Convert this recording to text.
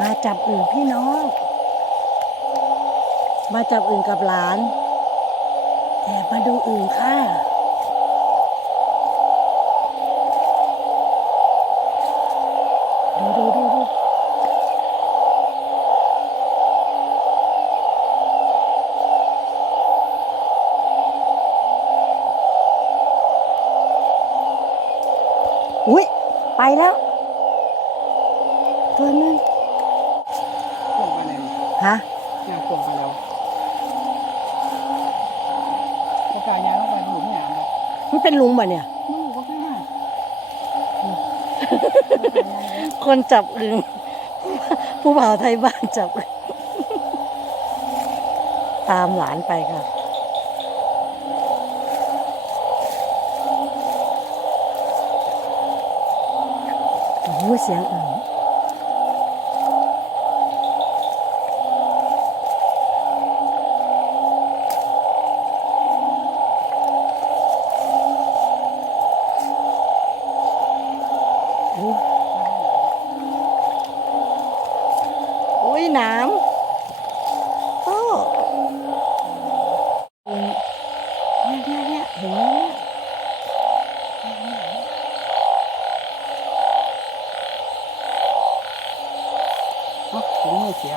มาจับอึ่งพี่น้อง มาจับอึ่งกับหลานแอบมาดูอึ่งค่ะดูอุ๊ยไปแล้วตัวนึง ส่งไปแล้ว ฮะ งานส่งไปแล้วก็กายาต้องไปหลุมหยามเลย มันเป็นลุงป่ะเนี่ย มึงก็แค่ห้า คนจับอึ่ง ผู้บ่าวไทยบ้านจับอึ่ง ตามหลานไปค่ะโอ้โหเสียงอึ่งอุ้ยน้ำโอ้เนี่ยเห็นไหม เนาะถึงมือเสีย